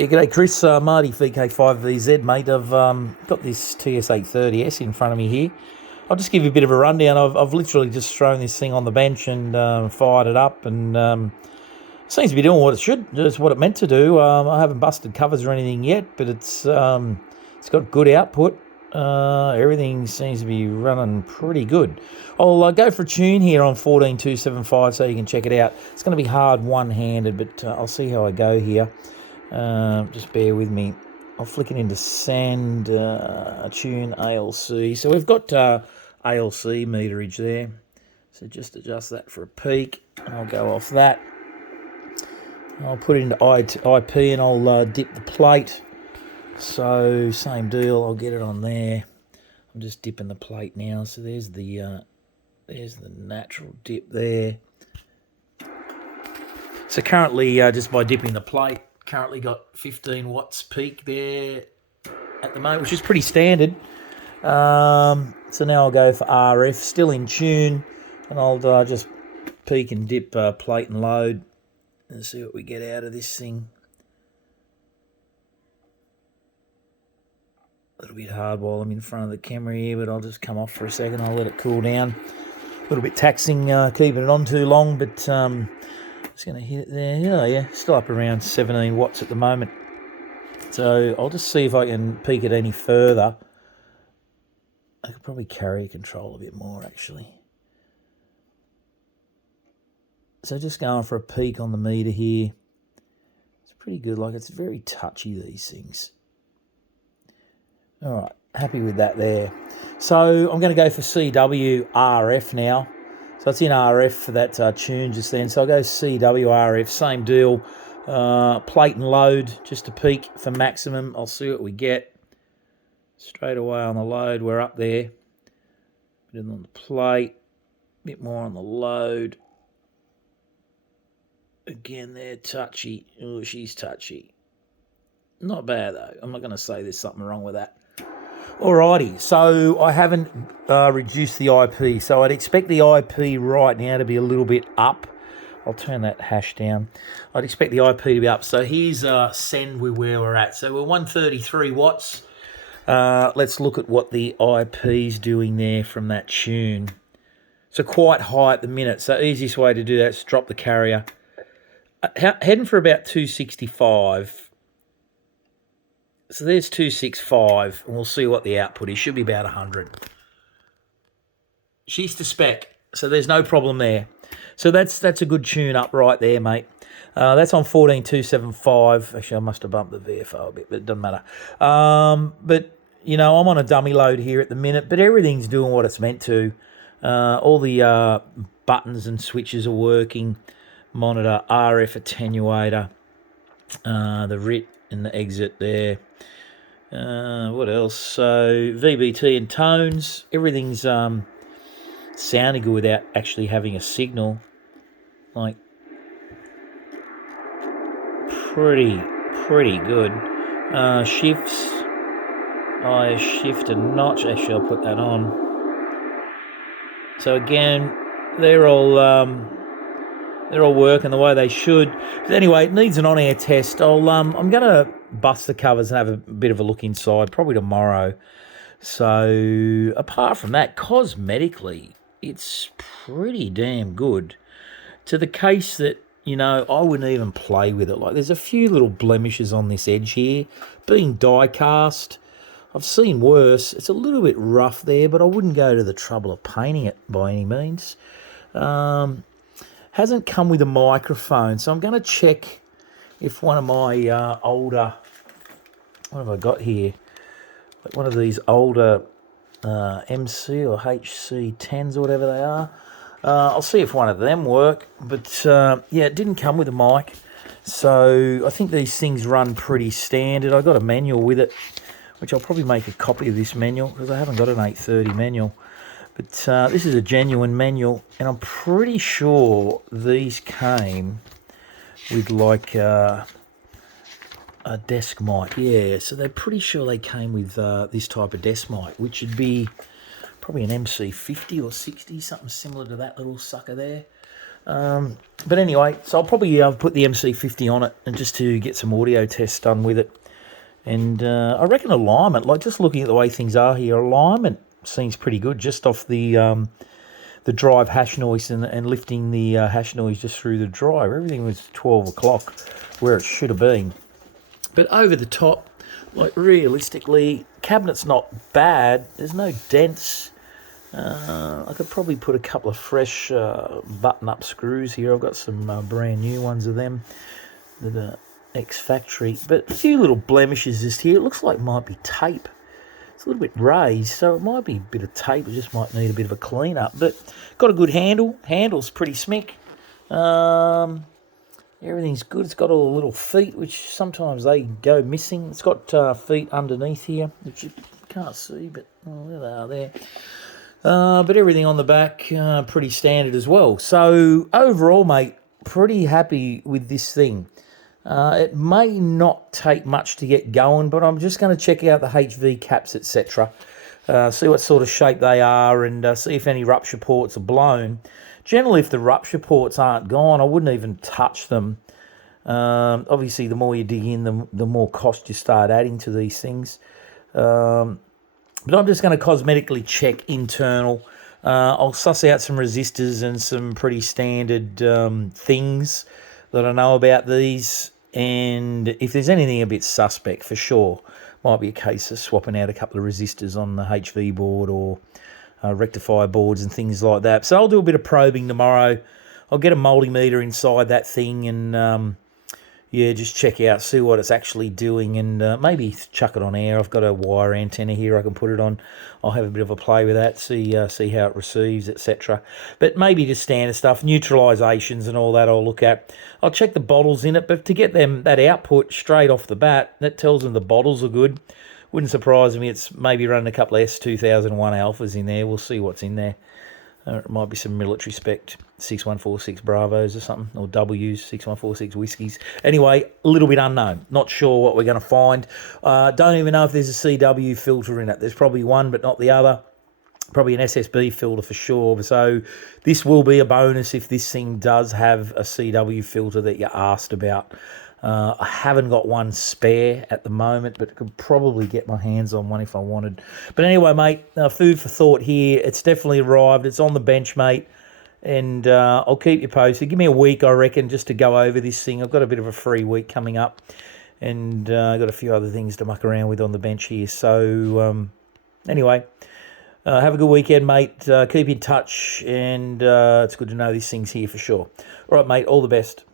Yeah, g'day Chris, Marty VK5VZ, mate. I've got this TS830S in front of me here. I'll just give you a bit of a rundown. I've literally just thrown this thing on the bench and fired it up, and seems to be doing what it should, just what it meant to do. I haven't busted covers or anything yet, but it's got good output. Everything seems to be running pretty good. I'll go for a tune here on 14275 so you can check it out. It's going to be hard one-handed, but I'll see how I go here. Just bear with me. I'll flick it into sand, tune ALC. So we've got ALC meterage there. So just adjust that for a peak. And I'll go off that. I'll put it into IP and I'll dip the plate. So same deal. I'll get it on there. I'm just dipping the plate now. So there's the natural dip there. So currently, just by dipping the plate, currently got 15 watts peak there at the moment, which is pretty standard. So now I'll go for RF, still in tune, and I'll just peak and dip plate and load and see what we get out of this thing. A little bit hard while I'm in front of the camera here, but I'll just come off for a second. I'll let it cool down. A little bit taxing keeping it on too long, but just going to hit it there. Oh yeah, still up around 17 watts at the moment. So I'll just see if I can peak it any further. I could probably carry control a bit more actually. So just going for a peak on the meter here. It's pretty good, like it's very touchy, these things. All right, happy with that there. So I'm going to go for CW RF now. So it's in RF for that tune just then. So I'll go CW RF, same deal. Plate and load, just a peak for maximum. I'll see what we get. Straight away on the load, we're up there. Bit on the plate, bit more on the load. Again, they're touchy. Oh, she's touchy. Not bad though. I'm not going to say there's something wrong with that. Alrighty, so I haven't reduced the IP, so I'd expect the IP right now to be a little bit up. I'll turn that hash down. I'd expect the IP to be up. So here's send with where we're at. So we're 133 watts. Let's look at what the IP's doing there from that tune. So quite high at the minute. So easiest way to do that is drop the carrier. Heading for about 265. So there's 265, and we'll see what the output is. Should be about 100. She's to spec, so there's no problem there. So that's a good tune up right there, mate. That's on 14275. Actually, I must have bumped the VFO a bit, but it doesn't matter. But, you know, I'm on a dummy load here at the minute, but everything's doing what it's meant to. All the buttons and switches are working. Monitor, RF attenuator, the RIT and the exit there. What else? So VBT and tones, everything's sounding good without actually having a signal. Like pretty good. Shifts, I shift a notch. Actually, I'll put that on. So again, they're all working the way they should. But anyway, it needs an on-air test. I'm going to bust the covers and have a bit of a look inside, probably tomorrow. So apart from that, cosmetically, it's pretty damn good. To the case that, you know, I wouldn't even play with it. Like, there's a few little blemishes on this edge here. Being die cast, I've seen worse. It's a little bit rough there, but I wouldn't go to the trouble of painting it by any means. Hasn't come with a microphone, so I'm going to check if one of my older, what have I got here? Like one of these older MC or HC10s or whatever they are. I'll see if one of them work, but yeah, it didn't come with a mic, so I think these things run pretty standard. I got a manual with it, which I'll probably make a copy of this manual because I haven't got an 830 manual. But this is a genuine manual, and I'm pretty sure these came with like a desk mic. Yeah, so they're pretty sure they came with this type of desk mic, which would be probably an MC50 or 60, something similar to that little sucker there. But anyway, so I'll probably put the MC50 on it and just to get some audio tests done with it. And I reckon alignment, like just looking at the way things are here, alignment seems pretty good just off the drive hash noise and lifting the hash noise just through the drive. Everything was 12 o'clock where it should have been. But over the top, like realistically, cabinet's not bad. There's no dents. I could probably put a couple of fresh button-up screws here. I've got some brand new ones of them that are ex-factory. But a few little blemishes just here. It looks like it might be tape. It's a little bit raised, so it might be a bit of tape. It just might need a bit of a clean-up. But got a good handle. Handle's pretty smick. Everything's good. It's got all the little feet, which sometimes they go missing. It's got feet underneath here, which you can't see, but there they are there. But everything on the back, pretty standard as well. So overall, mate, pretty happy with this thing. It may not take much to get going, but I'm just going to check out the HV caps, etc. See what sort of shape they are and see if any rupture ports are blown. Generally, if the rupture ports aren't gone, I wouldn't even touch them. Obviously, the more you dig in, the more cost you start adding to these things. But I'm just going to cosmetically check internal. I'll suss out some resistors and some pretty standard things that I know about these. And if there's anything a bit suspect, for sure, might be a case of swapping out a couple of resistors on the HV board or rectifier boards and things like that. So I'll do a bit of probing tomorrow. I'll get a multimeter inside that thing and yeah, just check out, see what it's actually doing, and maybe chuck it on air. I've got a wire antenna here I can put it on. I'll have a bit of a play with that, see how it receives, etc. But maybe just standard stuff, neutralizations and all that I'll look at. I'll check the bottles in it, but to get them that output straight off the bat, that tells them the bottles are good. Wouldn't surprise me it's maybe running a couple of S2001 alphas in there. We'll see what's in there. It might be some military spec 6146 Bravos or something, or Ws, 6146 Whiskies. Anyway, a little bit unknown. Not sure what we're going to find. Don't even know if there's a CW filter in it. There's probably one, but not the other. Probably an SSB filter for sure. So this will be a bonus if this thing does have a CW filter that you asked about. I haven't got one spare at the moment, but could probably get my hands on one if I wanted. But anyway, mate, food for thought here. It's definitely arrived. It's on the bench, mate. And I'll keep you posted. Give me a week, I reckon, just to go over this thing. I've got a bit of a free week coming up. And I've got a few other things to muck around with on the bench here. So anyway, have a good weekend, mate. Keep in touch. And it's good to know this thing's here for sure. All right, mate, all the best.